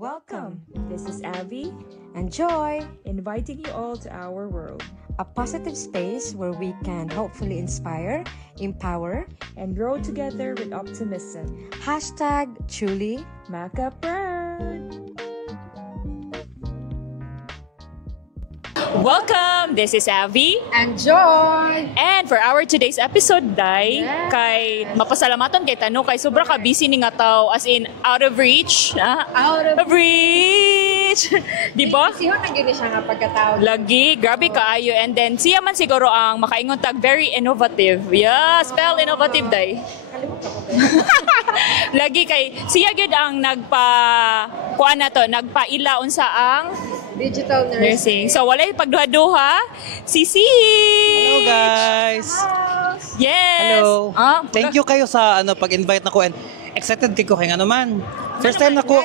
Welcome! This is Abby and Joy, inviting you all to our world. A positive space where we can hopefully inspire, empower, and grow together with optimism. Hashtag truly Maka Proud! Welcome! This is Abby. And Joy! And for our today's episode, Day, kay mapasalamaton kay Tano, kay sobra ka busy ni nga tao, as in, out of reach. Out of reach! Diba? Siho na gini siya nga pagkatao. Lagi, grabe kaayo. And then, siya man siguro ang makaingon tag, very innovative. Yeah, spell innovative, Day. Kalimutan ko ba? Lagi kay, siya yun ang nagpaila unsa ang Digital nursing. So, walay pagduha-duha, Sisi! Hello guys! Yes! Hello! Thank you kayo sa pag-invite nako and excited kayo kay ano man. First time nako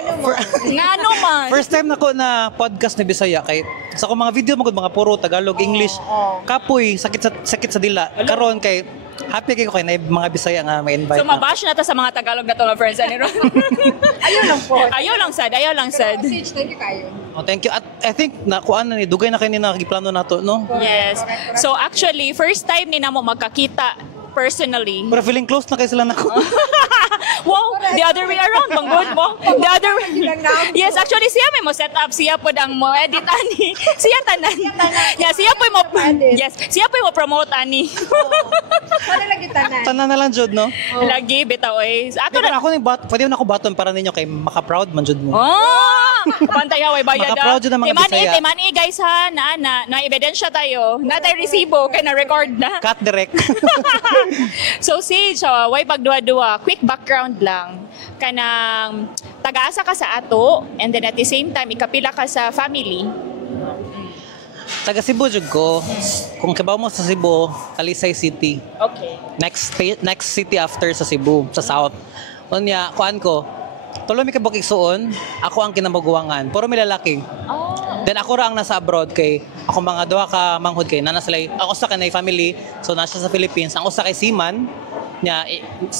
First time nako na podcast ni Bisaya kay sa ko mga video magud mga puro Tagalog, English. Kapoy sakit sa dila. Karon kay happy kayo kay na mga Bisaya nga may invite. So mabash na ta sa mga Tagalog na to mga friends ani ro. Ayaw lang sad. Message, thank you kayo. Oh, thank you. At I think nakuan na ni dugay na kay ni nagiplano nato, no? Yes. So actually first time ni namo magkakita personally. Pero feeling close na kay sila nako. Wow, the other way around, manggod mo. The other way. Yes, actually siya may mo set up, siya po ang mo edit ani. Siya tanan. Yeah, siya po mo. Yes, siya po mo promote ani. Ano lagi tanan? Tanan na lang jud, no? Lagi bitaw eh. Ato na Ako ni pwede na ako baton para ninyo kay maka-proud man jud mo. Pantay haway bayad. Maka-proud jud ang mga Bisaya. Timani guys ha, na ebidensya tayo. Na tayo resibo kay na record na. Cut direct. So Sage, way pagduwa-duwa, quick background lang. Kanang taga-asa ka sa ato and then at the same time ikapila ka sa family. Taga Cebu jud ko. Kung kabaw mo sa Cebu, Talisay City. Okay. Next city after sa Cebu, sa South. Unya, kuan ko. Tulo mi kabuk igsuon, ako ang kinamaguwangan. Puro mi lalaki. Then ako ra ang nasa abroad kay ako mga duha ka manghod kay nana sila. Ako sa kanay family, so nasa sa Philippines. Ang usa kay seaman nya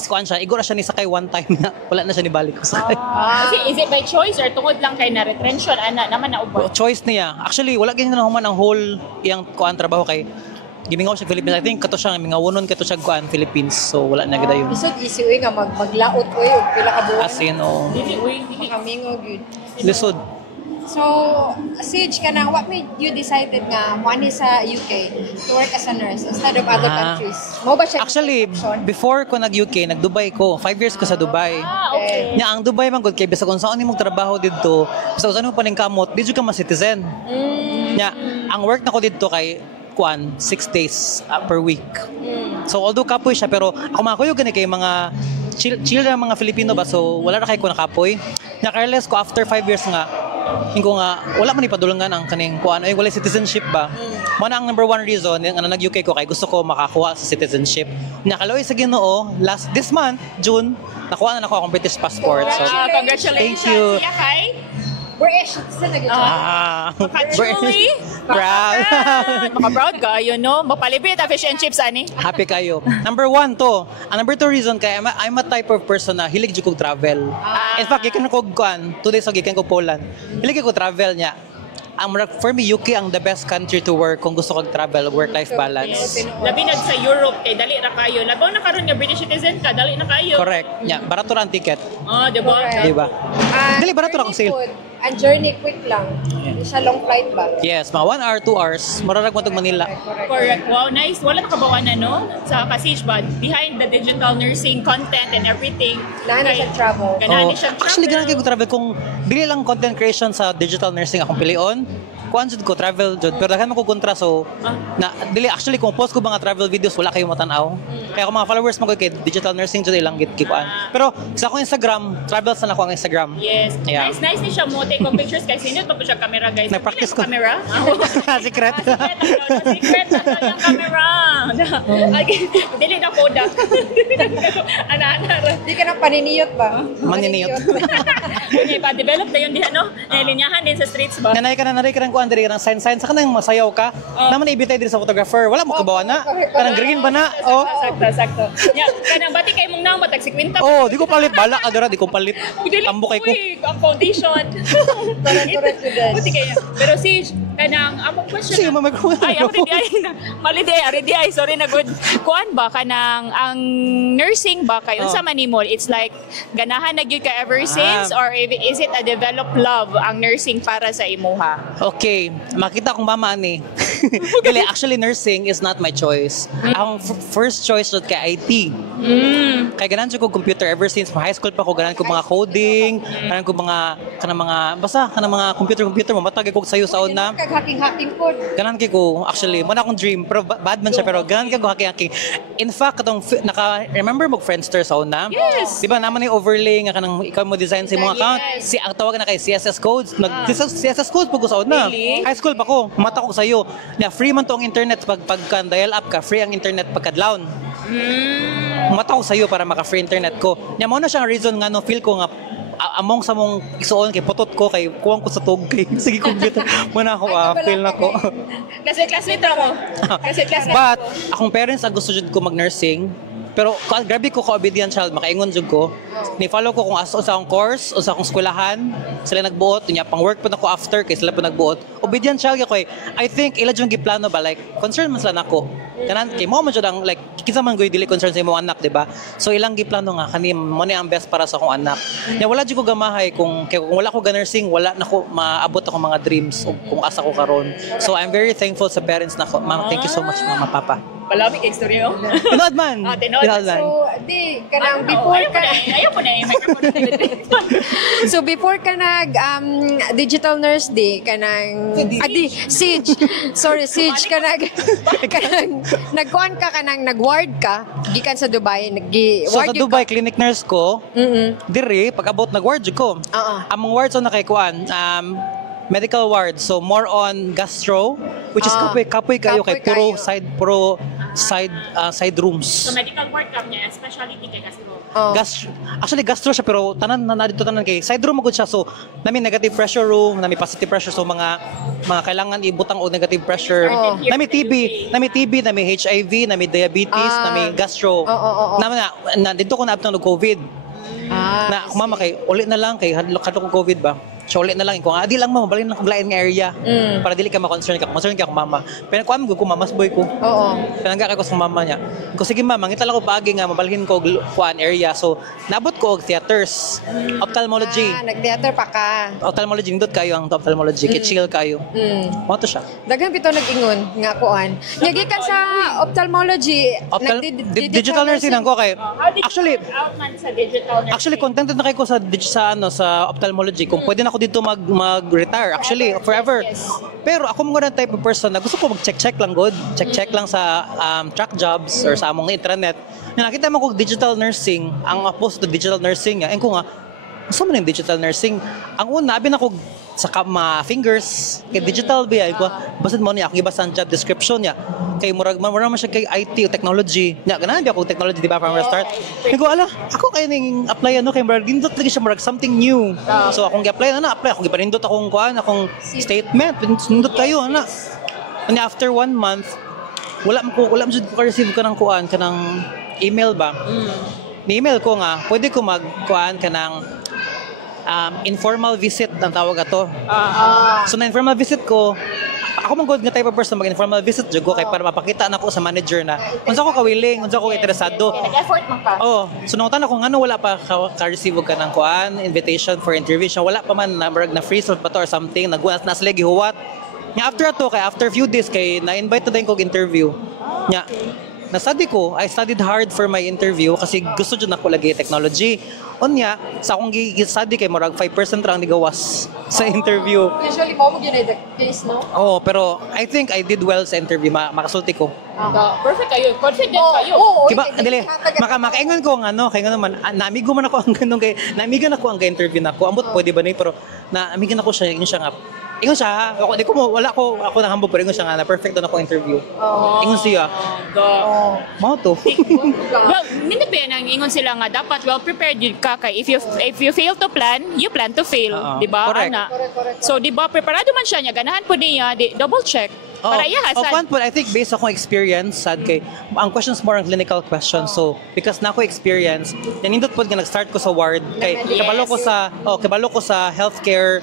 kuan siya, igora siya ni sakay one time na wala na siya ni balik ko sakay. Kasi is it by choice or tungod lang kay na retrention ana naman na ubos? Choice niya. Actually wala gyud na human ang whole iyang kuan trabaho kay gimingaw siya Philippines. I think kato siya nga wonon kato siya kuan Philippines. So wala na gid ayon. Isog isi uy nga maglaot uy pila ka buwan. As in, oh. Dili Kamingo good. Lisod. So, Sage ka na, what made you decided nga money sa UK to work as a nurse instead of other countries? Mo ba siya? Actually, before ko nag-UK, nag-Dubai ko. 5 years ko sa Dubai. Okay. Nya ang Dubai man gud kay bisa kung saan imong trabaho didto, basta usan mo pa ning kamot, di jud ka ma-citizen. Nya ang work nako didto kay kuan 6 days per week. So although kapoy siya pero ako mga kuyo gani kay mga chill na mga Filipino ba so wala na kay ko nakapoy. Nya careless ko after 5 years nga hingo nga wala man ipadulungan ang kaning kuan ay wala citizenship ba. Mo na ang number one reason nga nag-UK ko kay gusto ko makakuha sa citizenship. Nya kaloy sa Ginoo this month June nakuha na ako ang British passport. So Congratulations. thank you. Siya kay British citizen na Truly proud. Maka-proud ka, you know. Mapalipit fish and chips, ani. Happy kayo. Number 1 to. Ang number 2 reason kay I'm a type of person na hilig jud kog travel. In fact, gikan ko kuan 2 days ago gikan ko Poland. Hilig ko travel niya. For me, UK ang the best country to work kung gusto kog travel, work-life balance. Labi na sa Europe, kay dali na kayo. Labaw na karon nga British citizen ka, dali na kayo. Correct. Yeah, barato ra ang ticket. Di ba? Di ba? Dali barato ra ang sale. Ang journey quick lang. Hindi siya long flight ba? Yes, mga 1 hour, 2 hours. Mararag mo tong Manila. Correct. Wow, nice. Wala na kabawan na, no? Sa Kasich ba? Behind the digital nursing content and everything. Ganahan siya travel. Ganahan siya travel. Actually, ganahan kayo travel. Kung dili lang content creation sa digital nursing akong pilion, kuan jud ko travel jud pero daghan man ko kontra so na dili actually kung post ko mga travel videos wala kayo matanaw kaya ako mga followers mo kay digital nursing jud ilang git kuan pero sa akong Instagram travels na ako ang Instagram. Yes. Yeah. Nice ni siya mo take of pictures kay sinot pa po siya camera guys. Nag-practice ko. Camera? Secret. Secret na yung camera. Dili na koda. Ana. Hindi ka na paniniyot ba? Maniniyot. Okay, pa-develop na yun din, ano? Linyahan din sa streets ba? Nanay ka na kuan diri nang sign sa kanang masayaw ka. Naman ibitay diri sa photographer. Wala mo kabawa na. Kanang green ba na? Oh. Sakto. Nya, kanang bati kay mong nang matag 50. Oh, di ko palit bala ka dira, di ko palit. Ambok kay ko. Ang foundation. Correct to that. Buti kayo. Pero si kanang among question. Sige, mamay ko. Ay, already ay sorry na good. Kuan ba kanang ang nursing ba kay unsa man nimo? It's like ganahan na gyud ka ever since or is it a developed love ang nursing para sa imuha? Okay, makita kong mama ni. Gali, actually nursing is not my choice. Ang first choice jud kay IT. Kay ganan jud ko computer ever since high school pa ko ganan ko mga coding, ganan ko mga kanang mga computer mamatag ko sayo sa una. Hacking pod. Ganan kay ko actually mo na akong dream pero bad man siya pero ganan kay ko hacking. In fact katong remember mo Friendster sa una? Yes. Di ba naman yung overlay nga kanang ikaw mo design sa imong account. Si ang tawag na kay CSS codes. CSS codes pag ko sa una. Really? High school pa ko. Mata ko sayo. Na free man to ang internet pag dial up ka, free ang internet pagkadlawon. Mata ko sayo para maka-free internet ko. Nya mo na siyang reason nga no feel ko nga among sa mong isuon kay putot ko kay kuwang ko sa tug kay sige computer mo na ako feel na ko. Classmate ra mo. Classmate. But akong parents ang gusto jud ko mag-nursing. Pero grabe ko ka-obedient child, makaingon jud ko. Ni-follow ko kung asa sa akong course o sa akong eskwelahan. Sila nagbuot, nya pang work pa nako after kay sila pa nagbuot. Obedient child ko I think ila jud giplano ba like concern man sila nako. Kanan kay mo man jud ang like kinsa man goy dili concern sa imong anak, di ba? So ilang giplano nga kani mo ni ang best para sa akong anak. Nya wala jud ko gamahay kung wala ko ga nursing, wala nako maabot ako mga dreams o kung asa ko karon. So I'm very thankful sa parents nako. Mama, thank you so much mama papa. Palami kay istorya. Tinod man. Tinod. So, di, kanang before ka... Ayaw po na yung microphone. So, before ka digital nurse kanang... Siege. Sorry, Siege. Kanang nagkuhan ka, nag-ward ka, gikan sa Dubai. So, sa Dubai, clinic nurse ko, diri, pag-abot nag-ward ko. Among wards na kay kuan, medical ward. So, more on gastro, which is kapoy kayo kay puro side rooms. So medical ward ka niya, specialty kay gastro. Actually gastro siya pero tanan kay side room magud siya. So nami negative pressure room, nami positive pressure so mga kailangan ibutang og negative pressure. Nami TB, nami HIV, nami diabetes, nami gastro. Na dito ko naabtan og COVID. Na mama kay uli na lang kay hadlok ko COVID ba. So ulit na lang kung di lang mo mabalin lang kung lain nga area para dili ka ma-concern ka kung mama. Pero kuan ko mamas boy ko. Pinangga ko sa mama niya. Ko sige mama, ngita lang ko paagi nga mabalhin ko kuan area. So nabot ko og theaters, ophthalmology. Nag-theater pa ka. Ophthalmology nindot kayo ang ophthalmology, chill kayo. Mo to siya. Daghang pito nag-ingon nga kuan. Gikan sa ophthalmology, digital nursing ko kay. Actually, sa digital nursing. Actually contented na kay ko sa sa ophthalmology kung pwede na ako dito mag-retire actually forever. Pero ako mga type of person na gusto ko mag-check lang good. Check lang sa track jobs or sa among intranet. Nakita mo ko digital nursing, ang opposed to digital nursing nga. Ko nga, gusto mo yung digital nursing. Ang una, abi na ko sa fingers kay digital ba ko basta mo niya ako gibasa ang job description niya kay murag man siya kay IT o technology niya ganahan di ako technology di ba from the start ko ala ako kay ning apply kay murag dindot lagi siya murag something new so akong gi-apply ako gipanindot akong akong statement nindot kayo and after 1 month wala mo jud ko receive kanang kanang email ba ni email ko nga pwede ko kanang informal visit ang tawag ato. So na informal visit ko, ako man good nga type of person mag-informal visit jud ko kay para mapakita na ko sa manager na unsa ko ka-willing, unsa ko interesado. Nag-effort man ka. So nangutan ako ngano wala pa ka-receive ka ng invitation for interview. Wala pa man na free slot pa to or something, nagwas na sila gihuwat. Nya after few days kay na-invite na din ko interview. Nya I studied hard for my interview kasi gusto dyan ako lagi technology. Unya, sa akong study kay murag 5% lang nigawas sa interview. Usually mo yun the case, no? Pero I think I did well sa interview. Makasulti ko. Perfect kayo. Confident kayo. Diba, dili, makaingon ko ang kaya nga naman, naamigo man ako ang ganun naamigan ako ang interview na ako. Ambot pwede ba na pero naamigan ako siya, yun siya nga. Ingon siya, ako nahambog pero ingon siya nga na perfect na ako interview. Ingon siya. Mo to. Well, nindot ba nang ingon sila nga dapat well prepared yun ka kay if you fail to plan, you plan to fail, Oo. di ba? Correct. Ana. So di ba preparado man siya niya ganahan po niya, double check. Para iya hasad. One point, I think based akong experience, sad kay, ang questions more ang clinical questions. So, because na ako experience, nindot po nga nag-start ko sa ward, kay kabalo ko sa healthcare,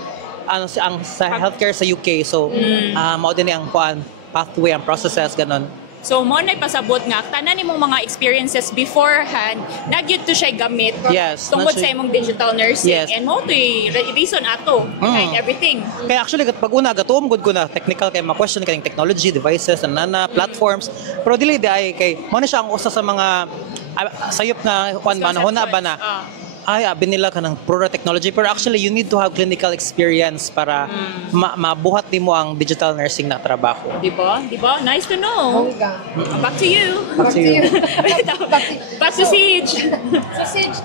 sa healthcare sa UK. So, mao din ang pathway, ang processes, ganon. So mo na pasabot nga tanan nimong mga experiences beforehand nagyud to siya gamit Yes, tungod not sa siya- imong digital nursing Yes. and mo to reason ato behind everything. Kaya actually, pag una, gatuom gud ko na technical kay ma-question kayong technology, devices, platforms. Pero dili di ay kay, mo na siya ang usa sa mga sayop na manahon na ba na, ay, abin nila ka ng puro technology. Pero actually, you need to have clinical experience para mabuhat din mo ang digital nursing na trabaho. Di ba? Nice to know. Back to you. Back to you. Back to Siege. So, Sage,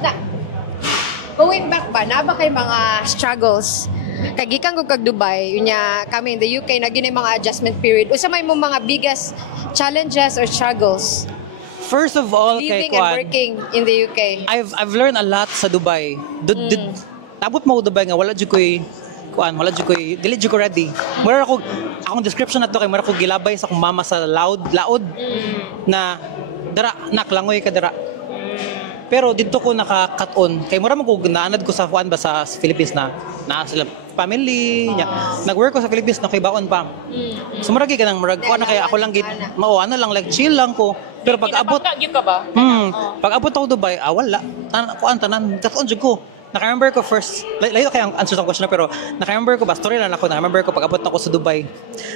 going back ba, na ba kay mga struggles? Kagikan ko kag Dubai, yun niya, kami in the UK, na ginay mga adjustment period. Usa may mo mga biggest challenges or struggles First of all, living kay and Kwan, working in the UK? I've learned a lot sa Dubai. Tabot mo ko Dubai nga wala jud koy dili jud ko ready. Mura ako akong description nato kay mura ko gilabay sa akong mama sa laod na dara naklangoy ka dara. Pero dito ko naka-cut-on kay mura man ko naanad ko sa Juan ba sa Philippines na sila family nya. Nag-work ko sa Philippines na kay baon pa. So mura gyud kanang murag ko na kaya ako lang gid mao ano lang like chill lang ko. Pero pag abot Pinapagkagyo ka ba? pag abot ako Dubai, wala. Tanan, cut-on jud ko. Naka-remember ko first, layo kaya ang answer sa question na, pero naka-remember ko ba, story lang ako, naka-remember ko pag abot na ako sa Dubai,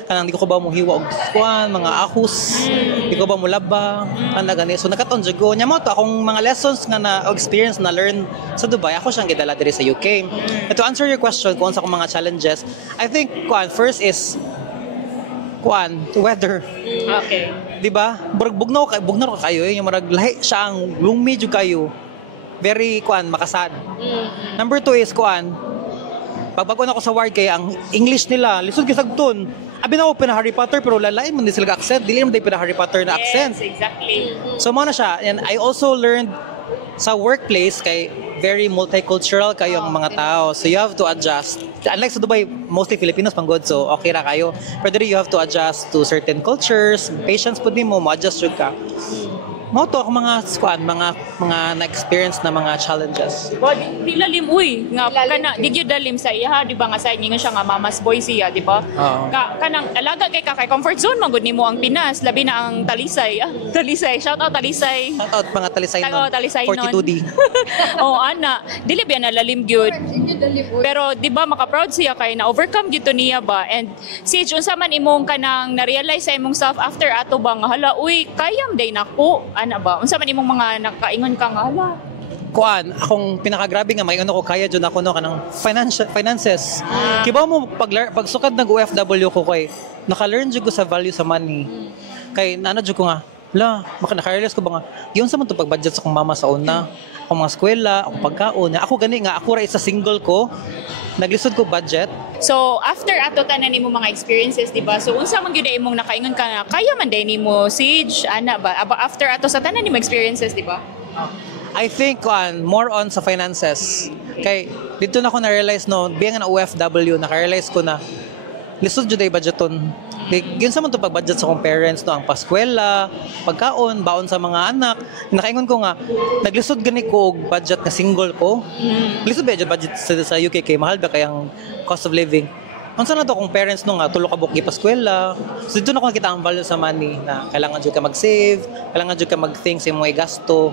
kanang di ko ba mo hiwa og kuan, mga ahos, di ko ba mo laba, ana gani. So nakaton jud ko. Nya mo to akong mga lessons nga na experience na learn sa Dubai, ako siyang gidala diri sa UK. And to answer your question kung sa akong mga challenges, I think first is weather. Okay. Di ba? Bugnaw ka kayo, yung marag lahi siya ang gloomy jud kayo. Very makasad. Number 2 is pagbago na ako sa ward kay ang English nila lisod kay sagton. Abi na ako pina Harry Potter pero lalain man din sila ka accent. Dili man day pina Harry Potter na accent. Yes, exactly. So mo na siya. And I also learned sa workplace kay very multicultural kayo ang mga tao. So you have to adjust. Unlike sa Dubai, mostly Filipinos pang good, so okay ra kayo. Pero you have to adjust to certain cultures. Patience pud nimo mo adjust jud ka. Mo to ako mga na-experience na mga challenges. Ba, di lalim, uy. Di gyud dalim sa iya, di ba nga sa inyo siya nga mama's boy siya, di ba? Oo. Kanang alaga kay comfort zone magud nimo ang Pinas, labi na ang Talisay. Talisay, shout out Talisay. Shout out mga Talisay nun. Talisay 42D. Oh, ana, dili ba na lalim gyud. Pero di ba maka-proud siya kay na overcome gyud to niya ba? And Sage, unsa man imong kanang na-realize sa imong self after ato ba nga hala, uy, kayam day nako. Ana ba? Unsa man imong mga nakaingon ka nga hala? Akong pinakagrabe nga maingon ko kaya jud ako no kanang finances. Kibaw mo pag sukad nag OFW ko kay naka-learn jud ko sa value sa money. Kay jud ko nga naka-realize ko ba nga yun sa man to pag-budget sa akong mama sa una, akong mga eskwela, akong pagkaon. Ako gani nga ako ra isa single ko. Naglisod ko budget. So, after ato tanan nimo mga experiences, di ba? So, unsa man gyud imong nakaingon ka nga kaya man day nimo Siege, ana ba? After ato sa tanan nimo experiences, di ba? I think more on sa finances. Kay dito na ako na-realize no, biya nga na OFW, naka-realize ko na lisod jud ay budgeton. Yun sa man to pag-budget sa akong parents no, ang paskwela, pagkaon, baon sa mga anak. Nakaingon ko nga naglisod gani ko og budget na single ko. Lisod ba jud budget sa UK kay mahal ba kayang cost of living. Unsa na to kung parents no nga tulo ka buok paskwela. So dito na ko nakita ang value sa money na kailangan jud ka mag-save, kailangan jud ka mag-think sa imong igasto.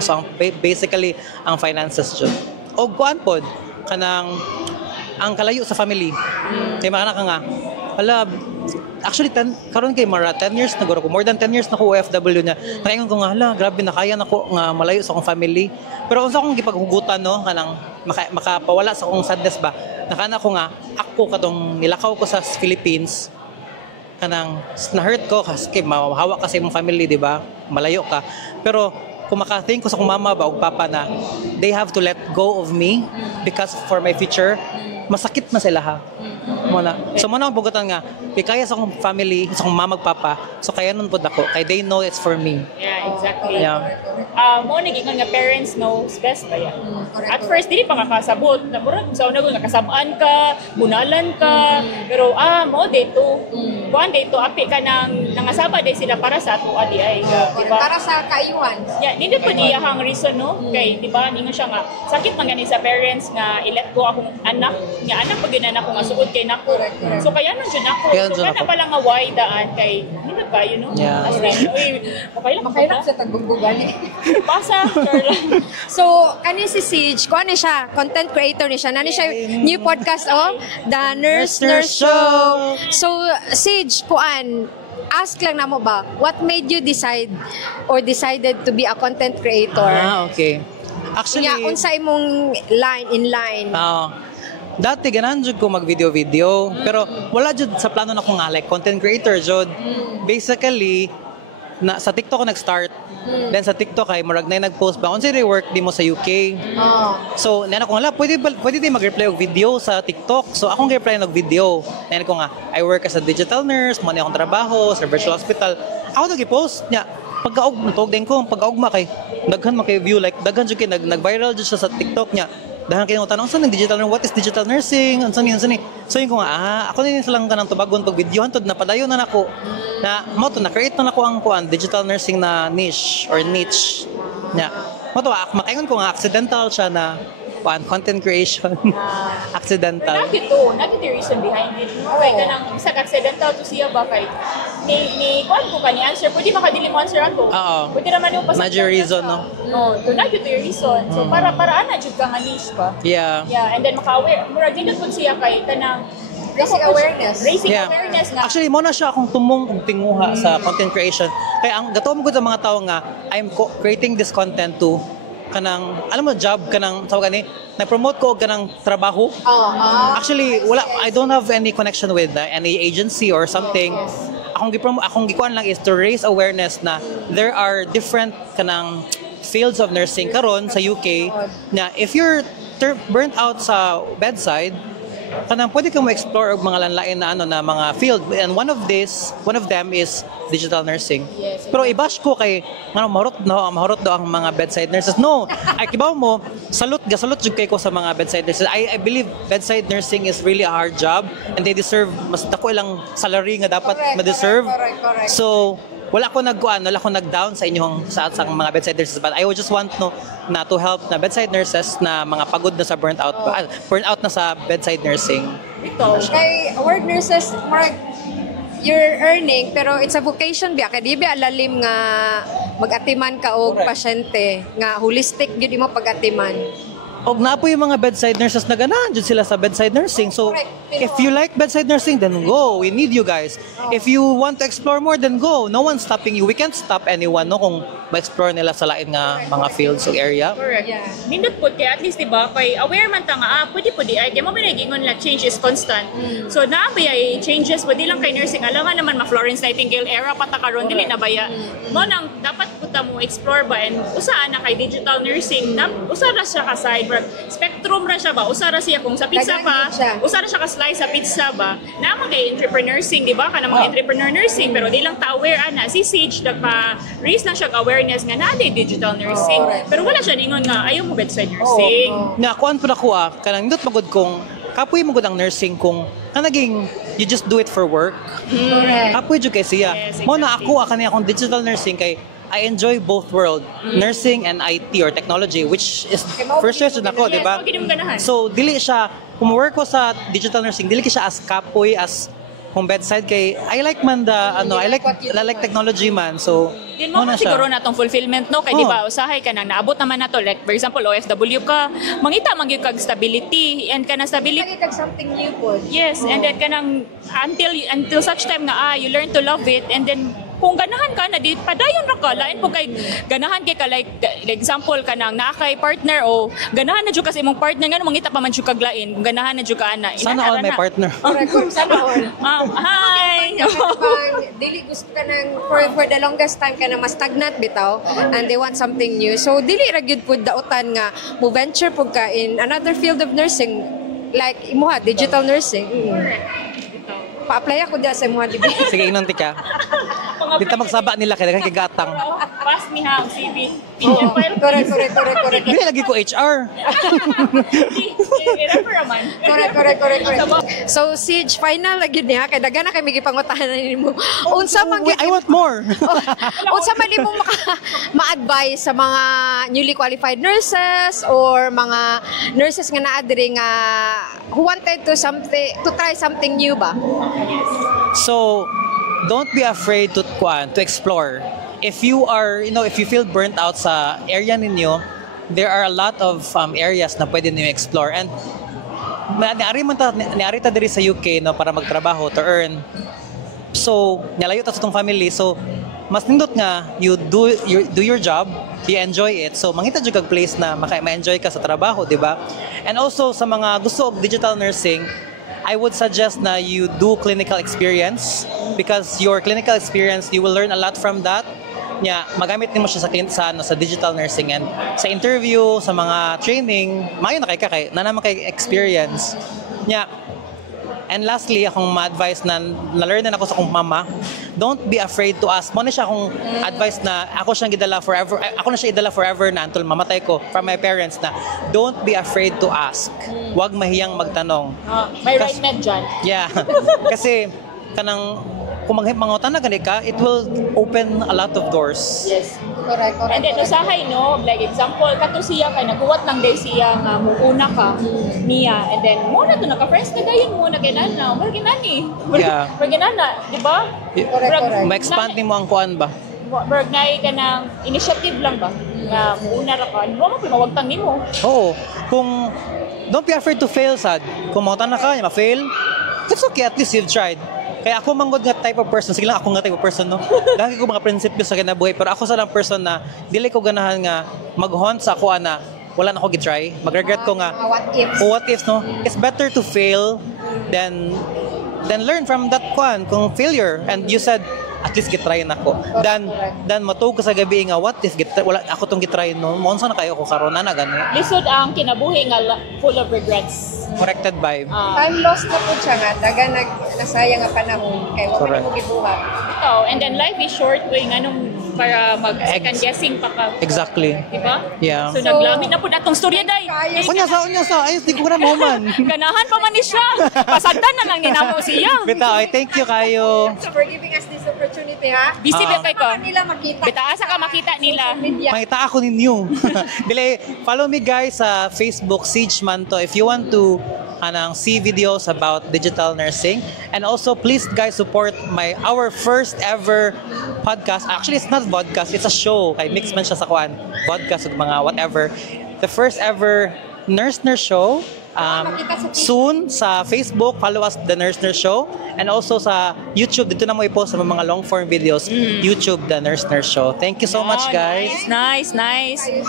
So basically ang finances jud. Og kuan pod kanang ang kalayo sa family. Kay makana ka nga actually karon kay Mara 10 years na ko, more than 10 years na ko OFW niya. Nakaingon ko nga grabe na kaya nako nga malayo sa akong family. Pero unsa akong gipaghugutan no kanang makapawala sa akong sadness ba. Nakana ko nga ako katong nilakaw ko sa Philippines kanang na-hurt ko kasi mahawa kasi imong family, di ba? Malayo ka. Pero kung maka-think ko sa akong mama ba o papa na they have to let go of me because for my future, masakit na sila ha. Muna. So muna akong bugutan nga, kaya sa akong family, sa akong mamagpapa, so kaya nun po ako, kaya they know it's for me. Yeah, exactly. Yeah. Mo naging nga parents knows best ba yan? At first, dili pa kakasabot. Naburot, sa una ko, nakasabaan ka, bunalan ka, pero mo, dito. Kuhan, dito, api ka ng nangasaba din sila para sa ato, adi ay. Diba? Para sa kaayuhan. Yeah, hindi po niya hang reason, no? Kay, di ba, ningon siya nga, sakit man gani sa parents nga, i-let go akong anak. Nga, anak pag anak ko nga, sugod kay nako. So, kaya nun dyan ako. Kaya So, dyan kana ako. pala nga, why daan kay, hindi ba, you know? Yeah. As in, uy, Makahirap sa tagbugbugan eh. Pasa, sure. So, kani si Siege, kuha ni siya, content creator ni siya. Nani siya, new podcast, The Nurse Show. So, Siege, kuan, ask lang na mo ba, what made you decide or decided to be a content creator? Okay. Actually, Nga, unsa imong line, dati ganahan jud ko mag video pero wala jud sa plano na ko nga like content creator jud. Basically sa TikTok ko nag-start. Then sa TikTok ay murag na nag-post ba unsa work di mo sa UK. So nana ko nga pwede din mag-reply og video sa TikTok. So akong reply og video. Nana ko nga I work as a digital nurse, mo ni akong trabaho sa virtual hospital. Ako nag-post nya pagkaog din ko pag-augma kay daghan makay view like daghan jud kay nag-viral jud siya sa TikTok nya. Dahil kayo tanong, saan digital nursing? What is digital nursing? Saan ni? So yun ko nga, ako din silang kanang tubagon pag videohan to, napadayo na nako. Na, mo to, na-create na nako ang digital nursing na niche or niche. Yeah. Mo to, makaingon ko nga, accidental siya na content creation. Accidental. Nagito reason behind it. Okay, kanang isa accidental to siya ba kay ni kuan ko kani answer pwede makadili mo answer ato. Oo. Pwede naman yung pasok. Major reason, no? No, to nagito yung reason. So para ana jud ka nga niche ba? Yeah. Yeah, and then maka-aware. Mura din pud siya kay kanang Raising awareness. Raising Yeah. awareness nga. Actually, mo na siya akong tumong og tinguha sa content creation. Kaya ang gatuom ko sa mga tao nga, I'm creating this content to kanang alam mo job kanang tawag gani nag-promote ko og kanang trabaho. Actually wala I don't have any connection with any agency or something. Akong gikuan lang is to raise awareness na there are different kanang fields of nursing karon sa UK na if you're burnt out sa bedside kanang pwede kang ma-explore og mga lanlain na na mga field and one of them is digital nursing. Yes. Pero i-bash ko kay mahurot daw ang mga bedside nurses. No, ay kibaw mo salute jud kay ko sa mga bedside nurses. I believe bedside nursing is really a hard job and they deserve mas dako ilang salary nga dapat ma-deserve. Correct. So wala ko nag-down sa inyong sa mga bedside nurses but I would just want na to help na bedside nurses na mga pagod na sa burnt out na sa bedside nursing. Kay word nurses, marag, you're earning, pero it's a vocation biya. Kaya di ba alalim nga mag-atiman ka o pasyente, nga holistic yun mo pag-atiman. Og na po yung mga bedside nurses na ganahan dyan sila sa bedside nursing. So, if you like bedside nursing, then go. We need you guys. If you want to explore more, then go. No one's stopping you. We can't stop anyone no kung ma-explore nila sa lain nga mga fields o area. Correct. Yeah. Nindot po kaya at least diba kay aware man ta nga pwede ay kay mo binagingon na change is constant. So na ba changes pwede lang kay nursing alam nga naman ma Florence Nightingale era pa ta karon dili na baya. Mo nang dapat puta mo explore ba and usa na kay digital nursing na usa ra siya ka side spectrum ra siya ba usa ra siya kung sa pizza pa usa ra siya ka slice sa pizza ba na mga entrepreneur nursing di ba kana mga entrepreneur nursing pero di lang ta aware ana si Sage nagpa raise lang siya awareness nga na digital nursing pero wala siya ningon nga ayaw mo bedside nursing. Na kuan pud ako kanang nindot magud kong kapoy mo gud ang nursing kung naging you just do it for work. Kapoy jud kay siya. Yes, Mo na exactly. ako kani akong digital nursing kay I enjoy both world, nursing and IT or technology, which is first year na ako, di ba? Yes, okay, di mo ganahan. So, dili siya, kung work ko sa digital nursing, dili siya as kapoy, as kung bedside kay, I like man I like technology man, so, Yun mo na siguro siya. natong fulfillment no kay di ba usahay ka nang naabot naman nato like for example OFW ka mangita magyud kag stability and kana stability Lagi kag something new po. yes and then kanang until such time nga you learn to love it and then kung ganahan ka na di padayon ra ka lain po kay ganahan kay ka like example kanang naa kay partner o ganahan na jud ka sa imong partner ngano mangita pa man jud kag lain kung ganahan na jud ka ana Sana all my partner. Correct. Sana all. Hi Dili gusto ka nang for the longest time ka na mas stagnant bitaw and they want something new. So dili ra gyud pud dautan nga mo venture pud ka in another field of nursing. like imuha digital nursing. Pa-apply ako diya sa imuha dibi. Sige, inunti ka. Dito magsaba nila kaya kagatang. Pass me ha, CV. Correct. Dili lagi ko HR. I-refer naman. Correct. So Siege, final lagi niya kay daghan na kay gipangutanan nimo. Unsa man Wait, I want more. unsa man nimo ma-advise sa mga newly qualified nurses or mga nurses nga naa diri nga who wanted to try something new ba? So, don't be afraid to explore. If you are, if you feel burnt out sa area ninyo, there are a lot of areas na pwede niyo explore. And niari ta diri sa UK no para magtrabaho to earn. So, nalayo ta sa tong family. So, mas nindot nga you do your job, you enjoy it. So, mangita jud kag place na ma-enjoy ka sa trabaho, di ba? And also sa mga gusto og digital nursing, I would suggest na you do clinical experience because your clinical experience, you will learn a lot from that. Magamit nimo siya sa digital nursing and sa interview, sa mga training, mayo na kay naman kay experience. And lastly, akong ma-advise na na-learn na ako sa akong mama, don't be afraid to ask. Mo na siya akong advice na ako na siya idala forever na until mamatay ko from my parents na don't be afraid to ask. Huwag mahiyang magtanong. May right med dyan. Yeah. Kasi kung mangutan na gani ka, it will open a lot of doors. Yes. Correct. And then usahay no, like example, kato siya kay naghuwat lang day siya nga muuna ka niya and then mo na to naka-friends na dayon mo na kinana, mo ginani. Yeah. Mo ginana, di ba? Correct. Ma-expand nimo ang kuan ba? Berg na ka ng initiative lang ba? Nga muuna ra ka, mo man mawagtang nimo. Oo. Don't be afraid to fail, sad. Kung mangutan na ka, ma-fail, it's okay, at least you've tried. Kaya ako manggod nga type of person, sige lang ako nga type of person, no? Lagi ko mga prinsipyo sa kinabuhi, pero ako sa lang person na dili ko ganahan nga mag-hunt sa ako na wala na ako gitry. Mag-regret ko nga, what ifs, no? It's better to fail than learn from that kung failure. And you said, at least gitry na ako. Dan matug ka sa gabi nga, what if wala ako tong gitry, no? Monsa na kayo ko karon na gani. Lisod ang kinabuhi nga full of regrets. Corrected vibe. Time lost na po siya nga, daga nasayang nga panahon, kaya wala Correct. mo gibuhat. And then life is short way nga nung para mag-second guessing pa ka. Exactly. Diba? Yeah. So naglamit na po natong storya day. Unya sa, ayos, di ko na man. Ganahan pa man ni siya. Pasagdan na lang ninamo siya. Bita, thank you kayo. So for giving us this opportunity ha. Busy ba kay ko? Nila makita. Bita asa ka makita nila. Media. Makita ako ninyo. Dili, follow me guys sa Facebook, Siege Manto, if you want to see videos about digital nursing. And also, please guys support our first ever podcast. Actually, it's not podcast, it's a show. Kay mix man siya sa podcast at mga whatever. The first ever Nurse Show. Soon sa Facebook, follow us The Nurse Show. And also sa YouTube, dito na mo i-post sa mga long form videos. YouTube, The Nurse Show. Thank you so much guys. Nice.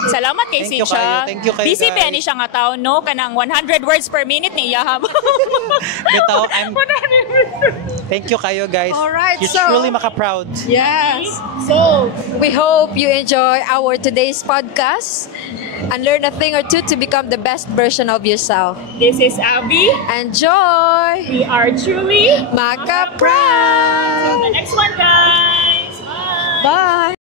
Salamat kay Thank you Sicha. kayo. Thank you kayo, Busy guys. ba ni siya nga tao, no? Kanang 100 words per minute ni Yahab. Bitaw, thank you kayo guys. Alright, You're so- truly maka-proud. Yes. So, We hope you enjoy our today's podcast and learn a thing or two to become the best version of yourself. this is Abby. Enjoy! We are truly Maka Proud! the next one, guys. Bye. Bye!